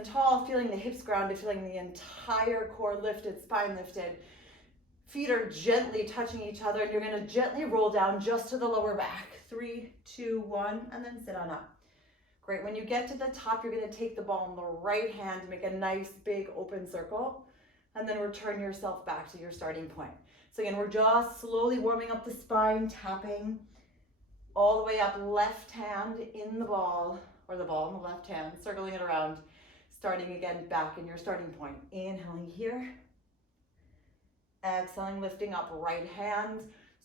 and tall, feeling the hips grounded, feeling the entire core lifted, spine lifted. Feet are gently touching each other, and you're going to gently roll down just to the lower back. 3, 2, 1, and then sit on up. Great. When you get to the top, you're going to take the ball in the right hand, make a nice big open circle, and then return yourself back to your starting point. So again, we're just slowly warming up the spine, tapping all the way up, left hand in the ball, or the ball in the left hand, circling it around, starting again back in your starting point. Inhaling here. Exhaling, lifting up right hand,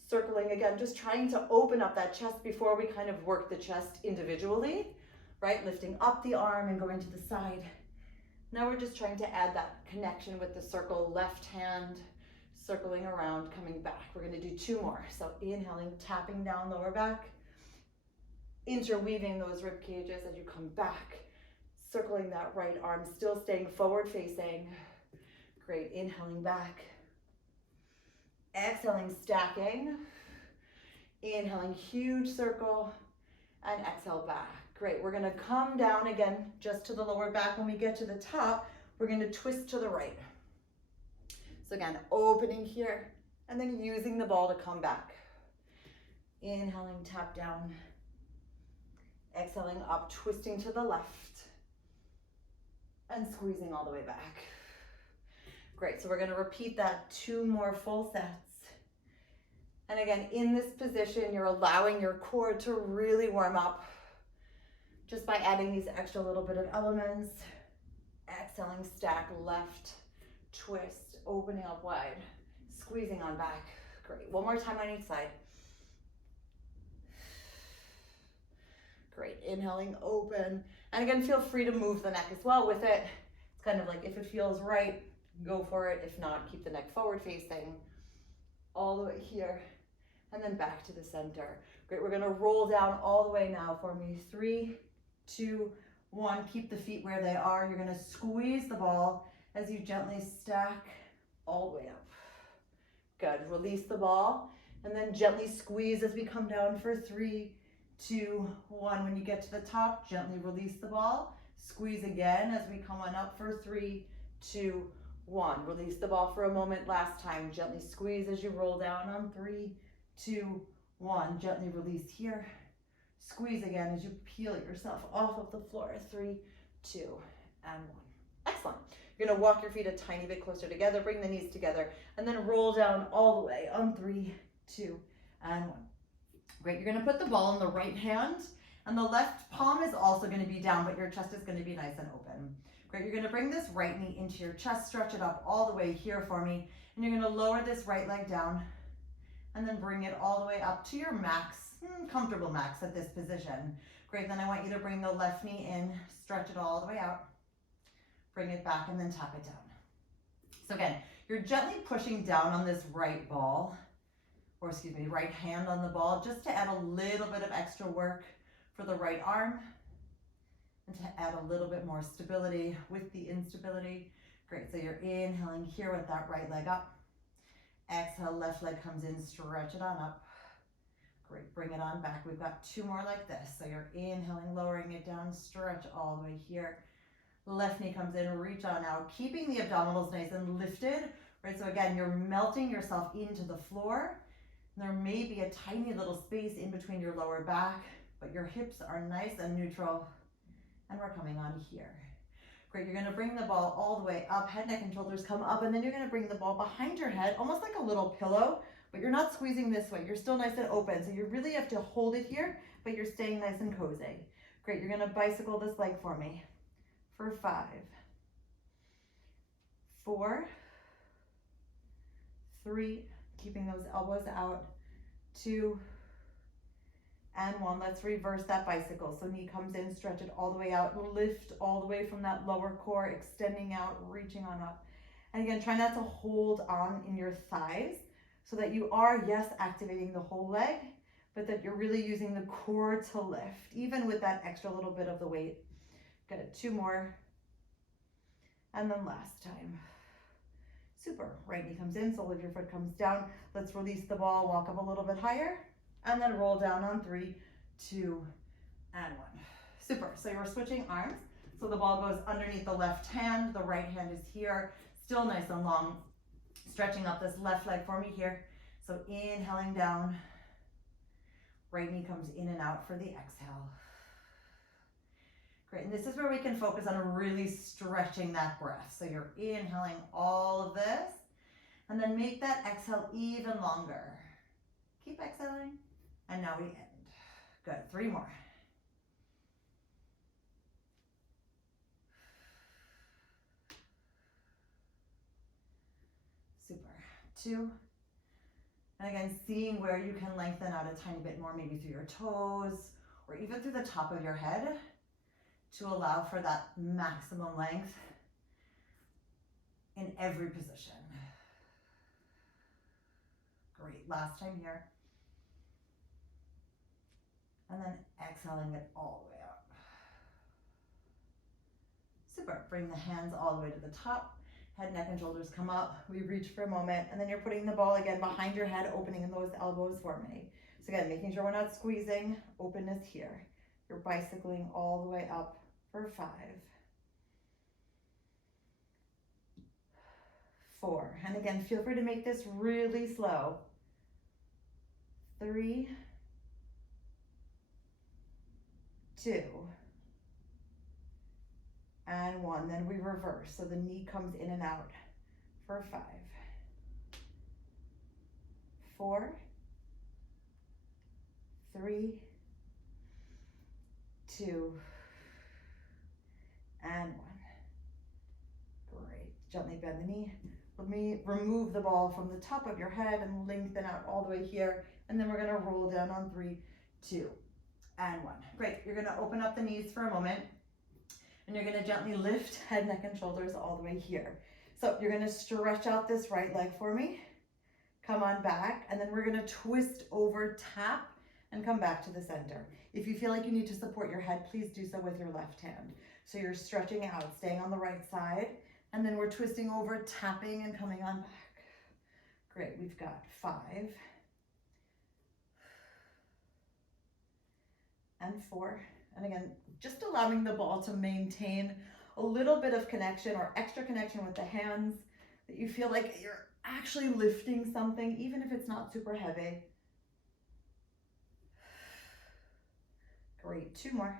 circling again, just trying to open up that chest before we kind of work the chest individually, right? Lifting up the arm and going to the side. Now we're just trying to add that connection with the circle, left hand, circling around, coming back. We're gonna do 2 more. So inhaling, tapping down lower back, interweaving those rib cages as you come back, circling that right arm, still staying forward facing. Great, inhaling back. Exhaling, stacking. Inhaling, huge circle, and exhale back. Great, we're gonna come down again, just to the lower back. When we get to the top, we're gonna twist to the right. So again, opening here, and then using the ball to come back. Inhaling, tap down. Exhaling up, twisting to the left, and squeezing all the way back. Great, so we're gonna repeat that 2 more full sets. And again, in this position, you're allowing your core to really warm up just by adding these extra little bit of elements. Exhaling, stack, left, twist, opening up wide, squeezing on back. Great, 1 more time on each side. Great, inhaling, open. And again, feel free to move the neck as well with it. It's kind of like if it feels right, go for it. If not, keep the neck forward facing all the way here and then back to the center. Great, we're gonna roll down all the way now for me. 3, 2, 1, keep the feet where they are. You're gonna squeeze the ball as you gently stack all the way up. Good, release the ball and then gently squeeze as we come down for 3, 2, 1. When you get to the top, gently release the ball. Squeeze again as we come on up for 3, 2, 1. Release the ball for a moment last time. Gently squeeze as you roll down on 3, 2, 1. Gently release here. Squeeze again as you peel yourself off of the floor. 3, 2, and 1. Excellent. You're gonna walk your feet a tiny bit closer together, bring the knees together, and then roll down all the way on 3, 2, and 1. Great, you're gonna put the ball in the right hand, and the left palm is also gonna be down, but your chest is gonna be nice and open. Great, you're gonna bring this right knee into your chest, stretch it up all the way here for me, and you're gonna lower this right leg down, and then bring it all the way up to your max, comfortable max at this position. Great, then I want you to bring the left knee in, stretch it all the way out, bring it back, and then tap it down. So again, you're gently pushing down on this right ball, or excuse me, right hand on the ball, just to add a little bit of extra work for the right arm and to add a little bit more stability with the instability. Great, so you're inhaling here with that right leg up. Exhale, left leg comes in, stretch it on up. Great, bring it on back. We've got 2 more like this. So you're inhaling, lowering it down, stretch all the way here. Left knee comes in, reach on out, keeping the abdominals nice and lifted. Right, so again, you're melting yourself into the floor. There may be a tiny little space in between your lower back, but your hips are nice and neutral. And we're coming on here. Great, you're gonna bring the ball all the way up, head, neck, and shoulders come up, and then you're gonna bring the ball behind your head, almost like a little pillow, but you're not squeezing this way. You're still nice and open, so you really have to hold it here, but you're staying nice and cozy. Great, you're gonna bicycle this leg for me for 5, 4, 3, keeping those elbows out, 2, and 1. Let's reverse that bicycle. So knee comes in, stretch it all the way out, lift all the way from that lower core, extending out, reaching on up. And again, try not to hold on in your thighs so that you are, yes, activating the whole leg, but that you're really using the core to lift, even with that extra little bit of the weight. Good, 2 more. And then last time. Super, right knee comes in, sole of your foot comes down. Let's release the ball, walk up a little bit higher, and then roll down on 3, 2, and 1. Super, so you're switching arms. So the ball goes underneath the left hand, the right hand is here, still nice and long. Stretching up this left leg for me here. So inhaling down, right knee comes in and out for the exhale. Great, and this is where we can focus on really stretching that breath. So you're inhaling all of this, and then make that exhale even longer. Keep exhaling, and now we end. Good, 3 more. Super, 2. And again, seeing where you can lengthen out a tiny bit more, maybe through your toes, or even through the top of your head, to allow for that maximum length in every position. Great, last time here. And then exhaling it all the way up. Super, bring the hands all the way to the top. Head, neck, and shoulders come up. We reach for a moment, and then you're putting the ball again behind your head, opening in those elbows for me. So again, making sure we're not squeezing, openness here. You're bicycling all the way up for 5, 4, and again, feel free to make this really slow. 3, 2, and 1. Then we reverse, so the knee comes in and out for 5, 4, 3, 2, and 1. Great. Gently bend the knee. Let me remove the ball from the top of your head and lengthen out all the way here. And then we're going to roll down on 3, 2, and 1. Great. You're going to open up the knees for a moment. And you're going to gently lift head, neck, and shoulders all the way here. So you're going to stretch out this right leg for me. Come on back. And then we're going to twist over, tap, and come back to the center. If you feel like you need to support your head, please do so with your left hand. So you're stretching out, staying on the right side, and then we're twisting over, tapping, and coming on back. Great, we've got 5, and 4, and again, just allowing the ball to maintain a little bit of connection or extra connection with the hands, that you feel like you're actually lifting something, even if it's not super heavy. Great, 2 more.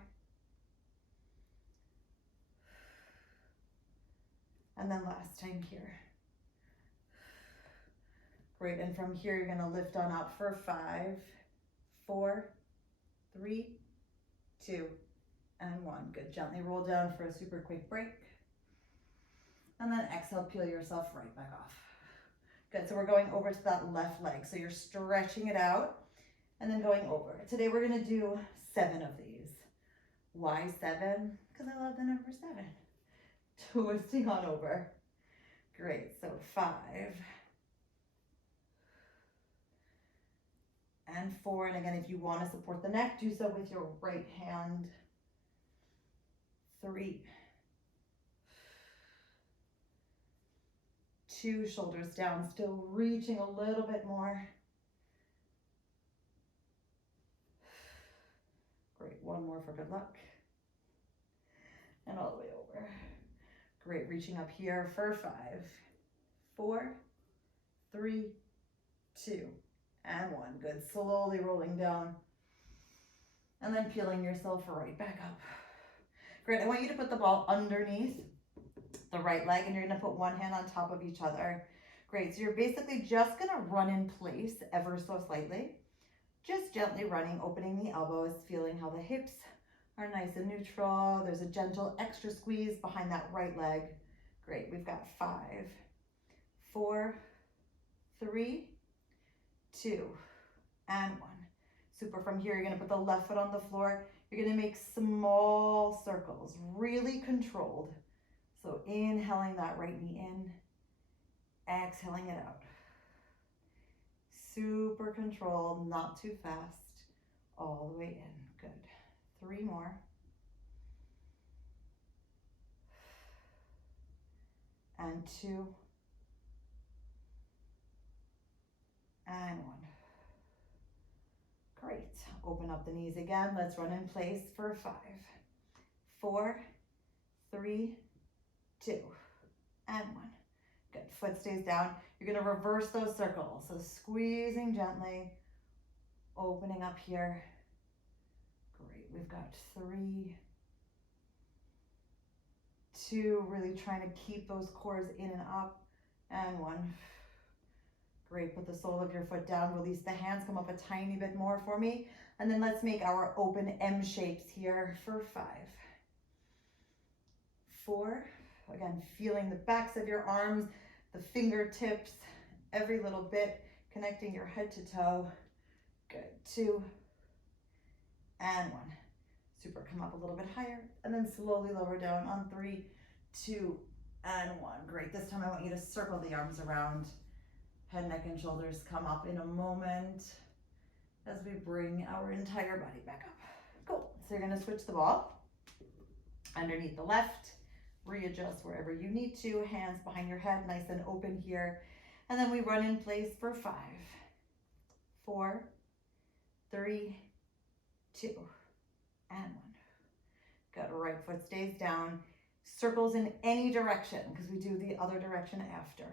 And then last time here. Great, and from here you're gonna lift on up for 5, 4, 3, 2, and 1. Good, gently roll down for a super quick break. And then exhale, peel yourself right back off. Good, so we're going over to that left leg. So you're stretching it out and then going over. Today we're gonna do 7 of these. Why 7? Because I love the number 7. Twisting on over. Great, so 5, and 4, and again, if you want to support the neck, do so with your right hand. 3, 2, shoulders down, still reaching a little bit more. Great, 1 more for good luck. And all the way over. Great, reaching up here for 5, 4, 3, 2, and 1. Good, slowly rolling down. And then peeling yourself right back up. Great, I want you to put the ball underneath the right leg, and you're gonna put one hand on top of each other. Great, so you're basically just gonna run in place ever so slightly. Just gently running, opening the elbows, feeling how the hips are nice and neutral. There's a gentle extra squeeze behind that right leg. Great, we've got 5, 4, 3, 2, and 1. Super, from here, you're gonna put the left foot on the floor. You're gonna make small circles, really controlled. So inhaling that right knee in, exhaling it out. Super controlled, not too fast, all the way in. Good. 3 more. And 2. And 1. Great. Open up the knees again. Let's run in place for 5, 4, 3, 2, and 1. Good, foot stays down. You're gonna reverse those circles. So squeezing gently, opening up here. Great, we've got 3, 2, really trying to keep those cores in and up, and 1. Great, put the sole of your foot down, release the hands, come up a tiny bit more for me, and then let's make our open M shapes here for 5, 4, again, feeling the backs of your arms, the fingertips, every little bit, connecting your head to toe. Good, 2, and 1. Super, come up a little bit higher, and then slowly lower down on 3, 2, and 1. Great, this time I want you to circle the arms around. Head, neck, and shoulders come up in a moment as we bring our entire body back up. Cool, so you're gonna switch the ball underneath the left, readjust wherever you need to, hands behind your head, nice and open here. And then we run in place for 5, 4, 3, 2, and 1. Good, right foot stays down. Circles in any direction because we do the other direction after.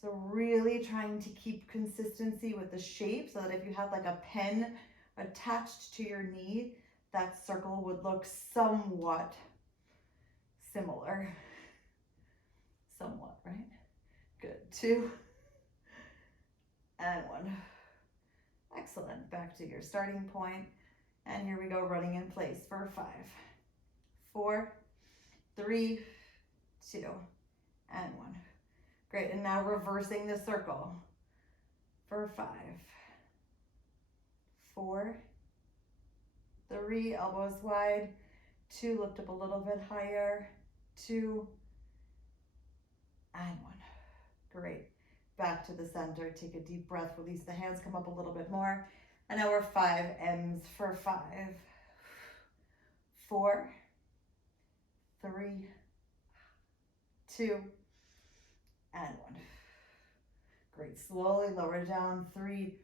So really trying to keep consistency with the shape so that if you had like a pen attached to your knee, that circle would look somewhat similar. Somewhat, right? Good, 2, and 1. Excellent, back to your starting point. And here we go, running in place for 5, 4, 3, 2, and 1. Great, and now reversing the circle for 5, 4, 3, elbows wide, 2, lift up a little bit higher, 2, and 1. Great, back to the center, take a deep breath, release the hands, come up a little bit more. And now we're 5 M's for 5, 4, 3, 2, and 1. Great, slowly lower down, 3,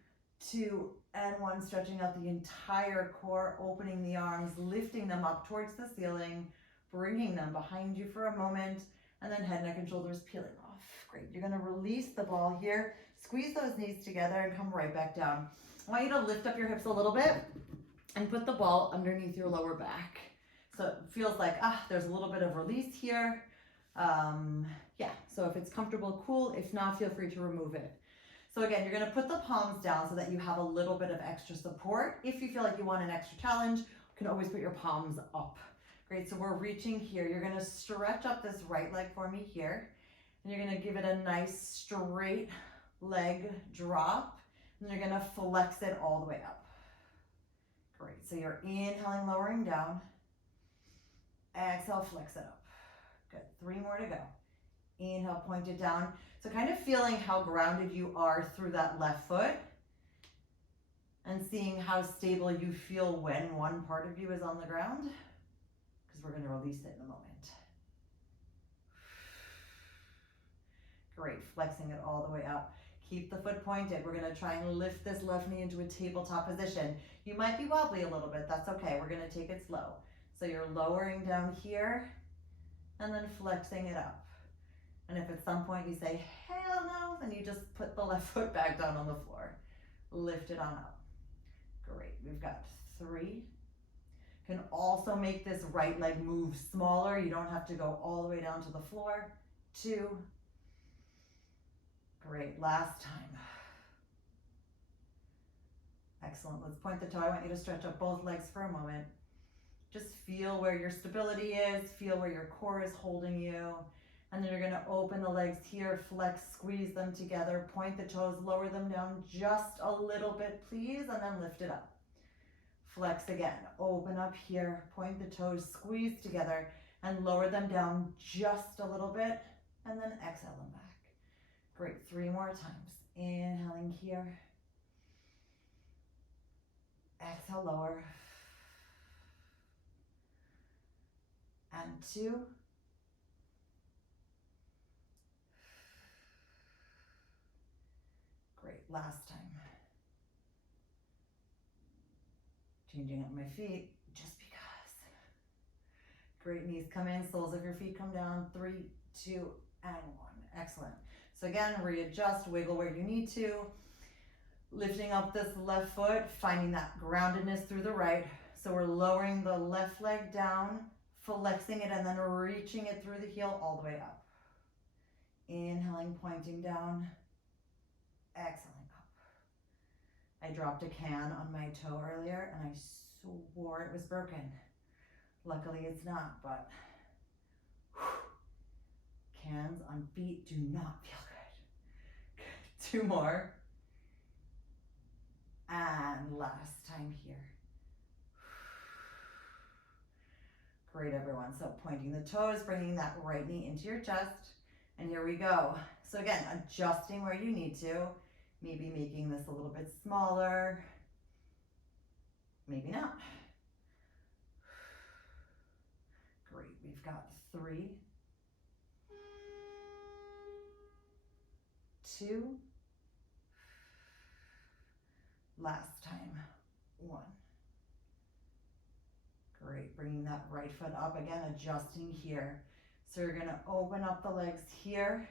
2, and 1, stretching out the entire core, opening the arms, lifting them up towards the ceiling, bringing them behind you for a moment, and then head, neck, and shoulders peeling off. Great, you're gonna release the ball here, squeeze those knees together and come right back down. I want you to lift up your hips a little bit and put the ball underneath your lower back. So it feels like, there's a little bit of release here. Yeah, so if it's comfortable, cool. If not, feel free to remove it. So again, you're gonna put the palms down so that you have a little bit of extra support. If you feel like you want an extra challenge, you can always put your palms up. Great, so we're reaching here. You're gonna stretch up this right leg for me here. And you're gonna give it a nice straight leg drop. And you're gonna flex it all the way up. Great, so you're inhaling, lowering down. Exhale, flex it up. Good, 3 more to go. Inhale, point it down. So kind of feeling how grounded you are through that left foot and seeing how stable you feel when one part of you is on the ground, because we're gonna release it in a moment. Great, flexing it all the way up. Keep the foot pointed. We're gonna try and lift this left knee into a tabletop position. You might be wobbly a little bit, that's okay. We're gonna take it slow. So you're lowering down here and then flexing it up. And if at some point you say, hell no, then you just put the left foot back down on the floor. Lift it on up. Great, we've got 3. Can also make this right leg move smaller. You don't have to go all the way down to the floor. 2. Great, last time. Excellent, let's point the toe. I want you to stretch up both legs for a moment. Just feel where your stability is, feel where your core is holding you. And then you're gonna open the legs here, flex, squeeze them together, point the toes, lower them down just a little bit, please, and then lift it up. Flex again, open up here, point the toes, squeeze together, and lower them down just a little bit, and then exhale them back. Great, 3 more times. Inhaling here. Exhale, lower. And 2. Great, last time. Changing up my feet just because. Great, knees come in, soles of your feet come down. 3, 2, and 1. Excellent. So again, readjust, wiggle where you need to. Lifting up this left foot, finding that groundedness through the right. So we're lowering the left leg down, flexing it, and then reaching it through the heel all the way up. Inhaling, pointing down. Exhaling up. I dropped a can on my toe earlier and I swore it was broken. Luckily it's not, but cans on feet do not feel good. 2 more. And last time here. Great, everyone. So pointing the toes, bringing that right knee into your chest. And here we go. So again, adjusting where you need to. Maybe making this a little bit smaller. Maybe not. Great, we've got 3, 2, last time, 1. Great, bringing that right foot up again, adjusting here. So you're gonna open up the legs here,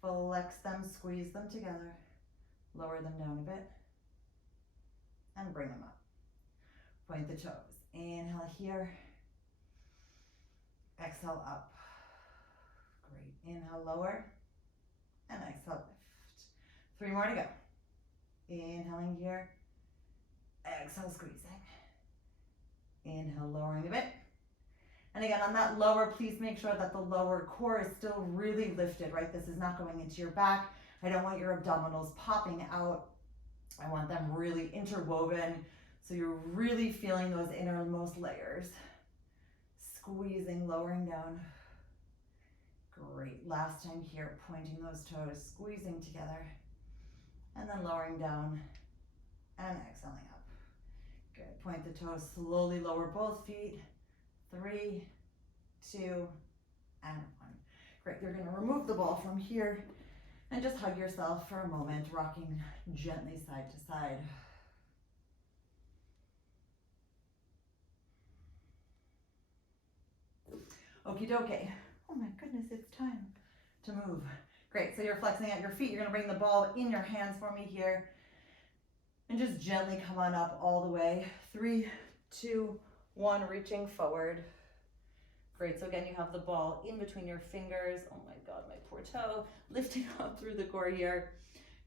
flex them, squeeze them together, lower them down a bit, and bring them up. Point the toes, inhale here, exhale up. Great, inhale lower, and exhale lift. 3 more to go. Inhaling here, exhale squeezing. Inhale, lowering a bit. And again, on that lower, please make sure that the lower core is still really lifted, right? This is not going into your back. I don't want your abdominals popping out. I want them really interwoven. So you're really feeling those innermost layers. Squeezing, lowering down. Great, last time here, pointing those toes, squeezing together. And then lowering down and exhaling up. Good, point the toes, slowly lower both feet. 3, 2, and 1. Great, you're gonna remove the ball from here and just hug yourself for a moment, rocking gently side to side. Okie dokie. Oh my goodness, it's time to move. Great, so you're flexing at your feet. You're gonna bring the ball in your hands for me here. And just gently come on up all the way. 3, 2, 1, reaching forward. Great, so again, you have the ball in between your fingers. Oh my God, my poor toe. Lifting up through the core here.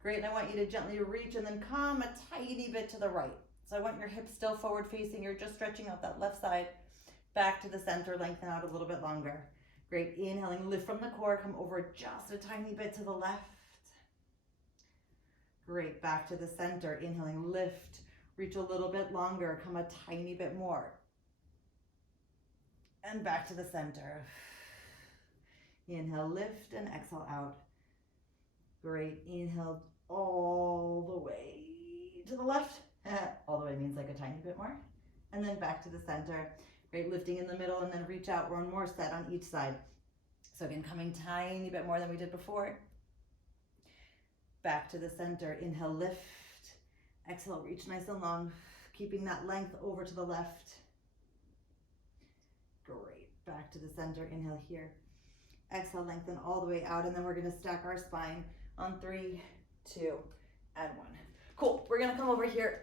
Great, and I want you to gently reach and then come a tiny bit to the right. So I want your hips still forward facing. You're just stretching out that left side. Back to the center, lengthen out a little bit longer. Great, inhaling, lift from the core, come over just a tiny bit to the left. Great, back to the center, inhaling, lift, reach a little bit longer, come a tiny bit more. And back to the center. Inhale, lift, and exhale out. Great, inhale all the way to the left. All the way means like a tiny bit more. And then back to the center. Great, lifting in the middle and then reach out. One more set on each side. So again, coming tiny bit more than we did before. Back to the center, inhale, lift. Exhale, reach nice and long, keeping that length over to the left. Great, back to the center, inhale here. Exhale, lengthen all the way out, and then we're gonna stack our spine on 3, 2, and 1. Cool, we're gonna come over here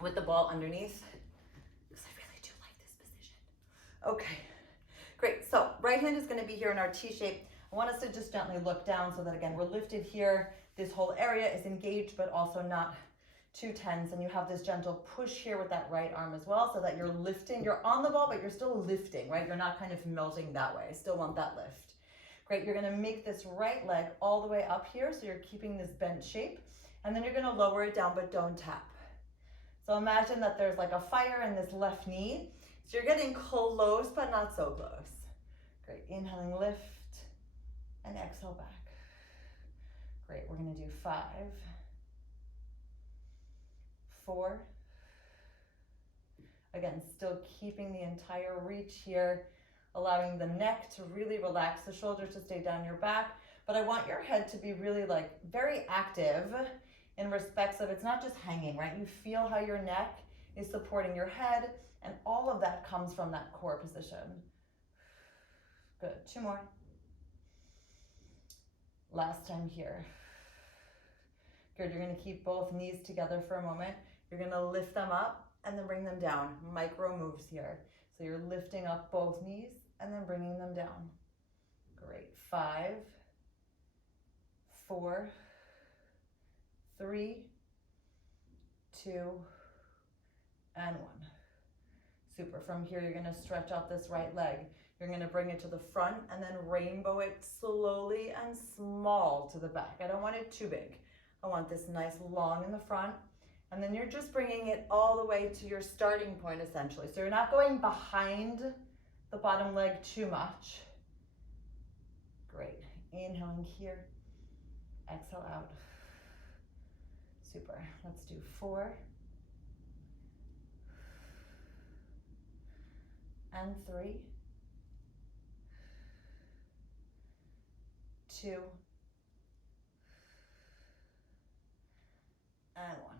with the ball underneath, because I really do like this position. Okay, great, so right hand is gonna be here in our T shape. I want us to just gently look down so that, again, we're lifted here. This whole area is engaged, but also not too tense. And you have this gentle push here with that right arm as well, so that you're lifting. You're on the ball, but you're still lifting, right? You're not kind of melting that way. Still want that lift. Great, you're gonna make this right leg all the way up here, so you're keeping this bent shape. And then you're gonna lower it down, but don't tap. So imagine that there's like a fire in this left knee. So you're getting close, but not so close. Great, inhaling, lift. And exhale back. Great, we're gonna do 5, 4. Again, still keeping the entire reach here, allowing the neck to really relax, the shoulders to stay down your back. But I want your head to be really like very active in respects of it's not just hanging, right? You feel how your neck is supporting your head And all of that comes from that core position. Good, 2 more. Last time here. Good, you're gonna keep both knees together for a moment. You're gonna lift them up and then bring them down. Micro moves here. So you're lifting up both knees and then bringing them down. Great, 5, 4, 3, 2, and 1. Super, from here you're gonna stretch out this right leg. You're gonna bring it to the front and then rainbow it slowly and small to the back. I don't want it too big. I want this nice long in the front. And then you're just bringing it all the way to your starting point essentially. So you're not going behind the bottom leg too much. Great, inhaling here, exhale out. Super, let's do 4, and 3, 2, and 1.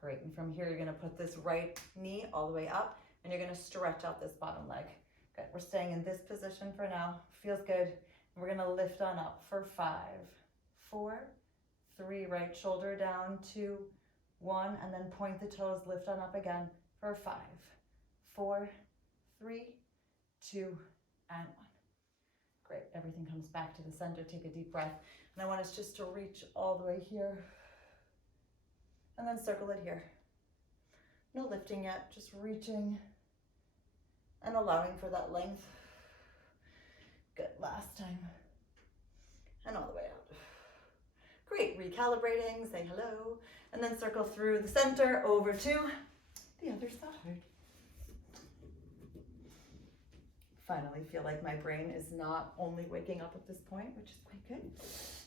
Great, and from here you're gonna put this right knee all the way up and you're gonna stretch out this bottom leg. Good, we're staying in this position for now. Feels good. And we're gonna lift on up for 5, 4, 3, right shoulder down, 2, 1, and then point the toes, lift on up again for 5, 4, 3, 2, and 1. Great, everything comes back to the center. Take a deep breath. And I want us just to reach all the way here. And then circle it here. No lifting yet, just reaching and allowing for that length. Good, last time. And all the way out. Great, recalibrating, say hello, and then circle through the center over to the other side. Finally feel like my brain is not only waking up at this point, which is quite good.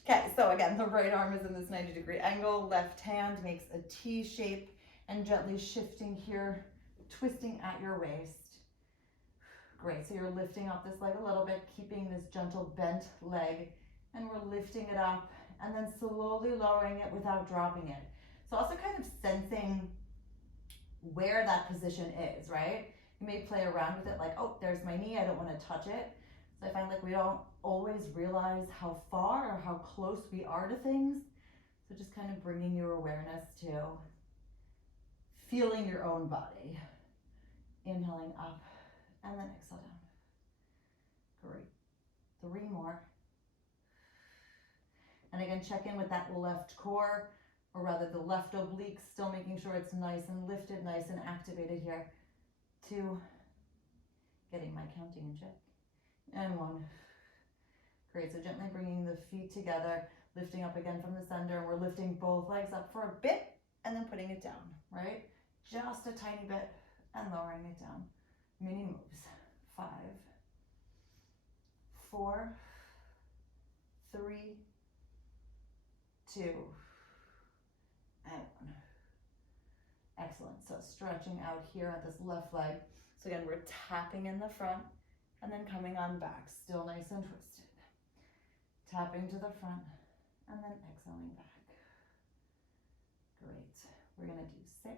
Okay, so again, the right arm is in this 90-degree angle, left hand makes a T shape and gently shifting here, twisting at your waist. Great, so you're lifting up this leg a little bit, keeping this gentle bent leg, and we're lifting it up and then slowly lowering it without dropping it. So also kind of sensing where that position is, right? You may play around with it like, oh, there's my knee, I don't want to touch it. So I find like we don't always realize how far or how close we are to things. So just kind of bringing your awareness to feeling your own body. Inhaling up and then exhale down. Great. 3 more. And again, check in with that left core, or rather the left oblique, still making sure it's nice and lifted, nice and activated here. 2, getting my counting in check, and 1. Great, so gently bringing the feet together, lifting up again from the center, and we're lifting both legs up for a bit, and then putting it down, right? Just a tiny bit, and lowering it down. Mini moves. 5, 4, 3, 2, and 1. Excellent, so stretching out here at this left leg. So again, we're tapping in the front and then coming on back, still nice and twisted. Tapping to the front and then exhaling back. Great, we're gonna do 6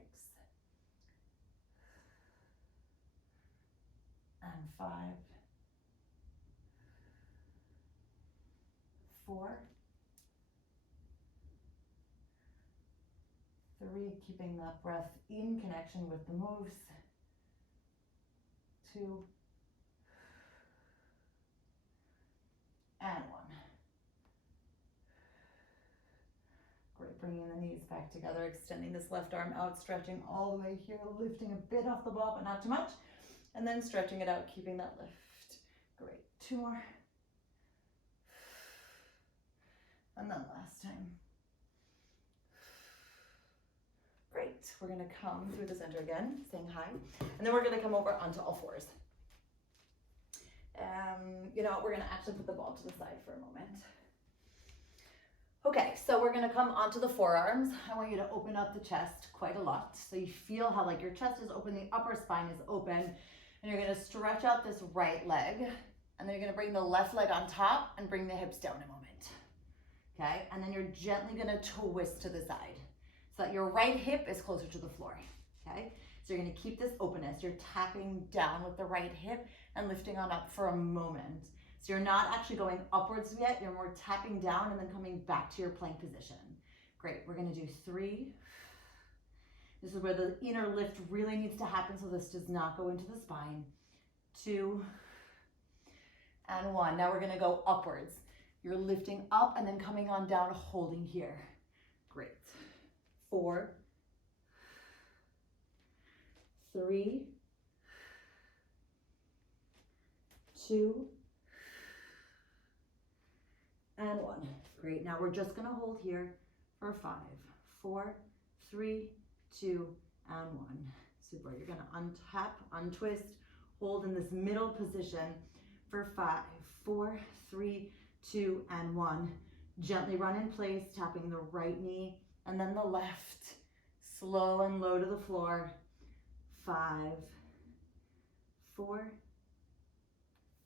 and 5, 4, 3, keeping that breath in connection with the moves. 2, and 1. Great, bringing the knees back together, extending this left arm out, stretching all the way here, lifting a bit off the ball, but not too much. And then stretching it out, keeping that lift. Great, 2 more. And then last time. Great, we're gonna come through the center again, saying hi, and then we're gonna come over onto all 4s. You know what, we're gonna actually put the ball to the side for a moment. Okay, so we're gonna come onto the forearms. I want you to open up the chest quite a lot, so you feel how like your chest is open, the upper spine is open, and you're gonna stretch out this right leg, and then you're gonna bring the left leg on top and bring the hips down a moment. Okay, and then you're gently gonna twist to the side, so that your right hip is closer to the floor, okay? So you're gonna keep this openness. You're tapping down with the right hip and lifting on up for a moment. So you're not actually going upwards yet, you're more tapping down and then coming back to your plank position. Great, we're gonna do 3. This is where the inner lift really needs to happen so this does not go into the spine. 2 and 1. Now we're gonna go upwards. You're lifting up and then coming on down, holding here. Great. 4, 3, 2, and 1. Great, now we're just gonna hold here for 5, 4, 3, 2, and 1. Super, you're gonna untap, untwist, hold in this middle position for 5, 4, 3, 2, and 1. Gently run in place, tapping the right knee and then the left. Slow and low to the floor. 5, 4,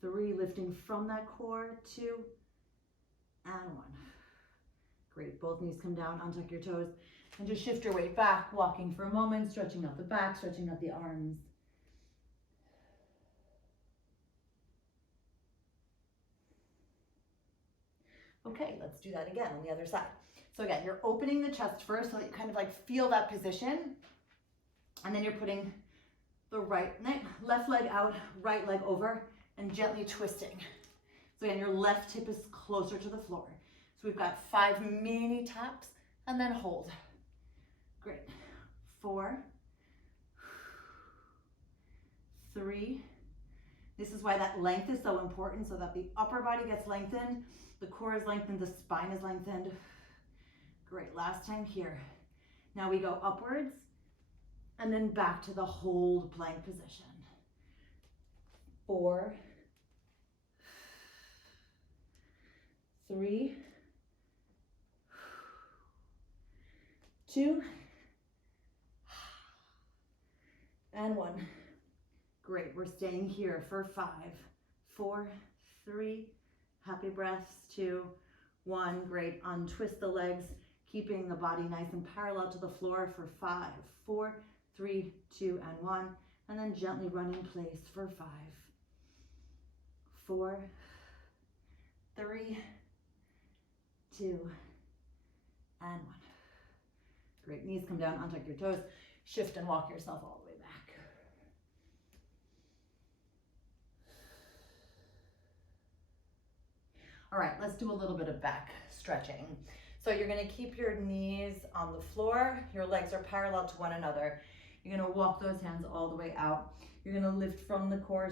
3, lifting from that core, 2, and 1. Great, both knees come down, untuck your toes, and just shift your weight back, walking for a moment, stretching out the back, stretching out the arms. Okay, let's do that again on the other side. So again, you're opening the chest first so that you kind of like feel that position, and then you're putting the left leg out, right leg over, and gently twisting. So again, your left hip is closer to the floor. So we've got 5 mini taps, and then hold. Great. 4, 3. This is why that length is so important, so that the upper body gets lengthened, the core is lengthened, the spine is lengthened. Great, last time here. Now we go upwards, and then back to the hold plank position. 4, 3, 2, and 1. Great, we're staying here for 5, 4, 3, happy breaths, 2, 1. Great, untwist the legs, keeping the body nice and parallel to the floor for 5, 4, 3, 2, and 1. And then gently run in place for 5, 4, 3, 2, and 1. Great, knees come down, untuck your toes, shift and walk yourself all the way back. All right, let's do a little bit of back stretching. So you're gonna keep your knees on the floor, your legs are parallel to one another. You're gonna walk those hands all the way out. You're gonna lift from the core,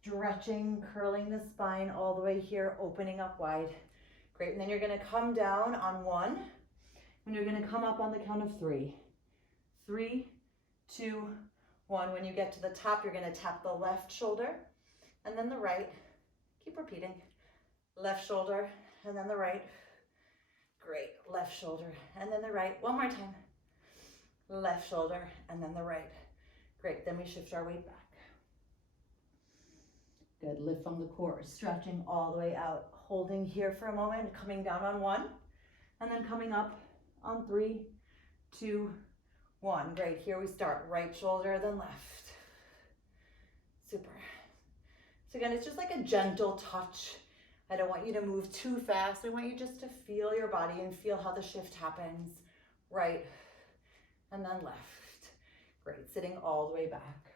stretching, curling the spine all the way here, opening up wide. Great, and then you're gonna come down on 1, and you're gonna come up on the count of 3. 3, 2, 1. When you get to the top, you're gonna tap the left shoulder, and then the right. Keep repeating. Left shoulder, and then the right. Great, left shoulder, and then the right. One more time. Left shoulder, and then the right. Great, then we shift our weight back. Good, lift from the core, stretching all the way out. Holding here for a moment, coming down on 1, and then coming up on 3, 2, 1. Great, here we start. Right shoulder, then left. Super. So again, it's just like a gentle touch. I don't want you to move too fast. I want you just to feel your body and feel how the shift happens. Right, and then left. Great, sitting all the way back.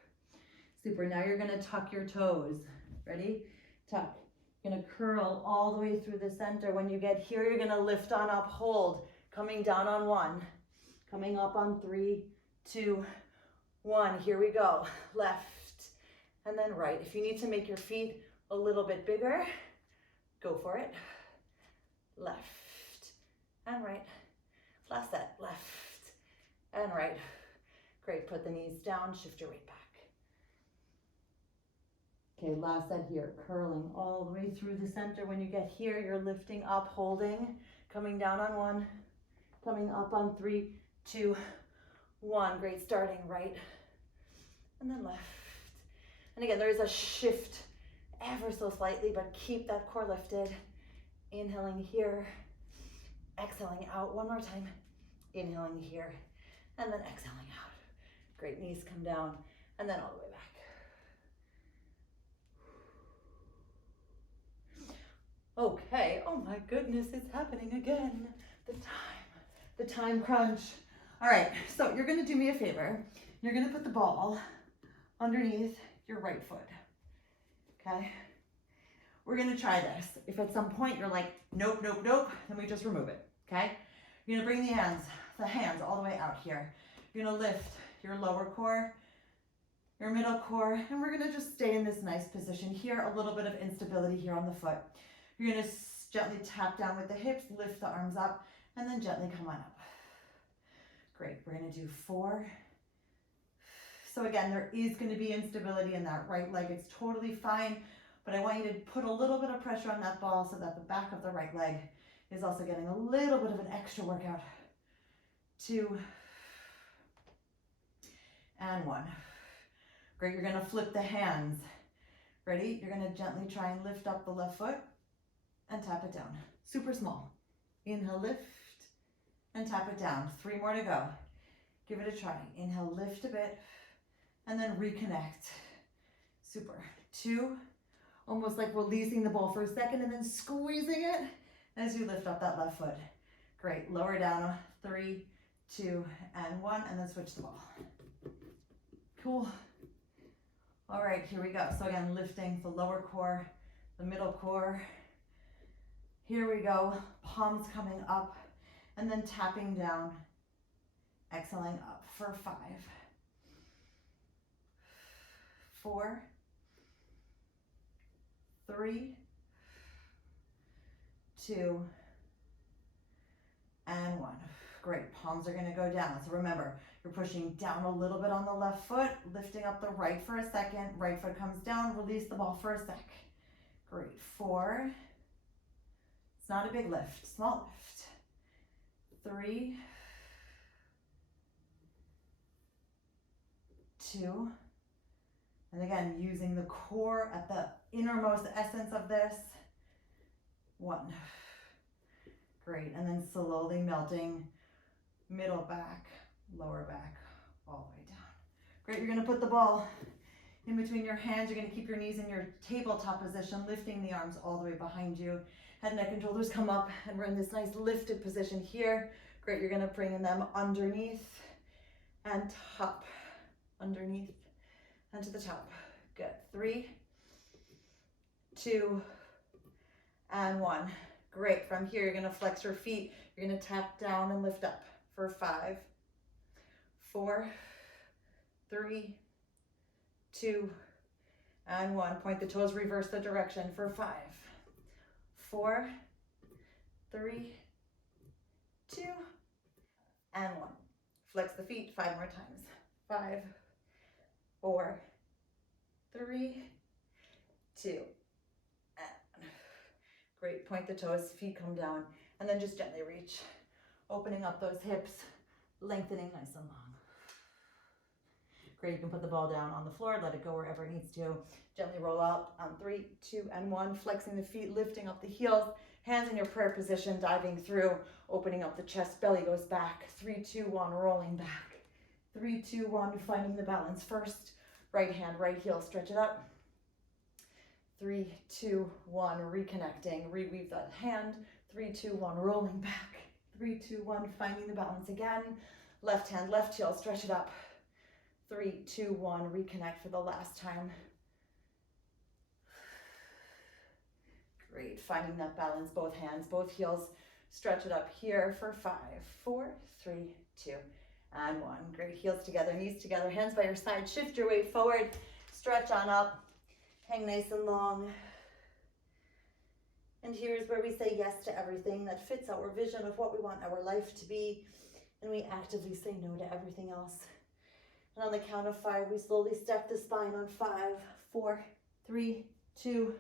Super, now you're gonna tuck your toes. Ready? Tuck. You're gonna curl all the way through the center. When you get here, you're gonna lift on up, hold. Coming down on 1, coming up on 3, 2, 1. Here we go. Left, and then right. If you need to make your feet a little bit bigger, go for it. Left and right. Last set, left and right. Great, put the knees down, shift your weight back. Okay, last set here, curling all the way through the center. When you get here, you're lifting up, holding, coming down on 1, coming up on 3, 2, 1. Great, starting right and then left. And again, there's a shift ever so slightly, but keep that core lifted. Inhaling here, exhaling out. One more time. Inhaling here, and then exhaling out. Great, knees come down, and then all the way back. Okay, oh my goodness, it's happening again. The time crunch. All right, so you're gonna do me a favor. You're gonna put the ball underneath your right foot, okay? We're gonna try this. If at some point you're like, nope, nope, nope, then we just remove it, okay? You're gonna bring the hands all the way out here. You're gonna lift your lower core, your middle core, and we're gonna just stay in this nice position here. A little bit of instability here on the foot. You're gonna gently tap down with the hips, lift the arms up, and then gently come on up. Great, we're gonna do 4. So again, there is gonna be instability in that right leg. It's totally fine, but I want you to put a little bit of pressure on that ball so that the back of the right leg is also getting a little bit of an extra workout. 2, and 1. Great, you're gonna flip the hands. Ready? You're gonna gently try and lift up the left foot and tap it down. Super small. Inhale, lift, and tap it down. 3 more to go. Give it a try. Inhale, lift a bit, and then reconnect. Super. 2, almost like releasing the ball for a second and then squeezing it as you lift up that left foot. Great, lower down. 3, 2, and 1, and then switch the ball. Cool. All right, here we go. So again, lifting the lower core, the middle core. Here we go, palms coming up, and then tapping down, exhaling up for 5, 4, 3, 2, and 1. Great, palms are gonna go down. So remember, you're pushing down a little bit on the left foot, lifting up the right for a second. Right foot comes down, release the ball for a sec. Great, 4. It's not a big lift, small lift. 3, 2, and again, using the core at the innermost essence of this. 1. Great, and then slowly melting middle back, lower back, all the way down. Great, you're gonna put the ball in between your hands. You're gonna keep your knees in your tabletop position, lifting the arms all the way behind you. Head, neck, and shoulders come up, and we're in this nice lifted position here. Great, you're gonna bring them underneath and top, underneath and to the top. Good, 3, 2, and 1. Great, from here, you're gonna flex your feet. You're gonna tap down and lift up for 5, 4, 3, 2, and 1. Point the toes, reverse the direction for 5, 4, 3, 2, and 1. Flex the feet 5 more times. 5, 4, 3, 2, and 1. Great, point the toes, feet come down, and then just gently reach, opening up those hips, lengthening nice and long. Great, you can put the ball down on the floor, let it go wherever it needs to. Gently roll out on 3, 2, and 1, flexing the feet, lifting up the heels, hands in your prayer position, diving through, opening up the chest, belly goes back. 3, 2, 1, rolling back. 3, 2, 1, finding the balance first. Right hand, right heel, stretch it up. 3, 2, 1, reconnecting, reweave that hand. 3, 2, 1, rolling back. 3, 2, 1, finding the balance again. Left hand, left heel, stretch it up. 3, 2, 1, reconnect for the last time. Great, finding that balance, both hands, both heels, stretch it up here for 5, 4, 3, 2, and 1. Great, heels together, knees together, hands by your side, shift your weight forward, stretch on up, hang nice and long. And here's where we say yes to everything that fits our vision of what we want our life to be, and we actively say no to everything else. And on the count of 5, we slowly step the spine on 5, 4, 3, 2,